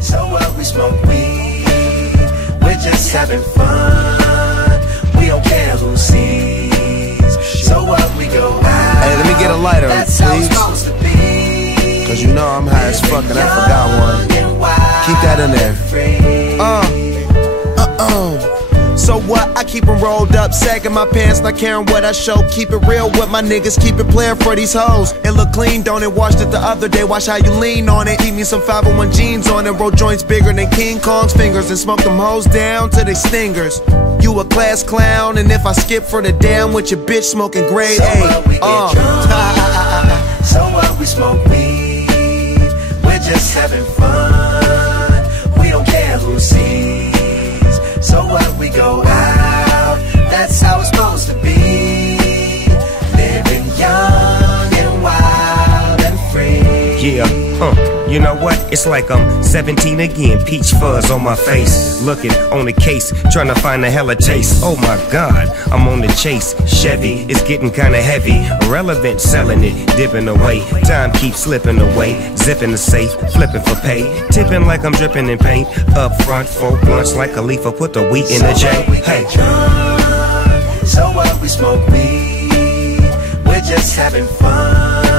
So what, we smoke weed, we're just having fun. We don't care who sees. So what, we go out. Hey, let me get a lighter, That's please. how it's supposed to be. Cause you know I'm high as fuck and I forgot one. Keep that in there. So what? I keep them rolled up, sagging my pants, not caring what I show. Keep it real with my niggas, keep it playing for these hoes. It look clean, don't it? Washed it the other day, watch how you lean on it. Keep me some 501 jeans on it, roll joints bigger than King Kong's fingers, and smoke them hoes down to they stingers. You a class clown, and if I skip for the damn with your bitch smoking grade So A. what, we get drunk. So what, we smoke weed, we're just having fun. We don't care who sees. So what, we go out. That's how it's supposed to be. Living young and wild and free. Yeah, you know what? It's like I'm 17 again, peach fuzz on my face. Looking on the case, trying to find a hella taste. Oh my God, I'm on the chase. Chevy, it's getting kinda heavy. Irrelevant, selling it, dipping away. Time keeps slipping away. Zipping the safe, flipping for pay. Tipping like I'm dripping in paint. Up front, 4 blunts like a leaf. Put the wheat in the J. Hey. So what, we smoke weed, we're just having fun.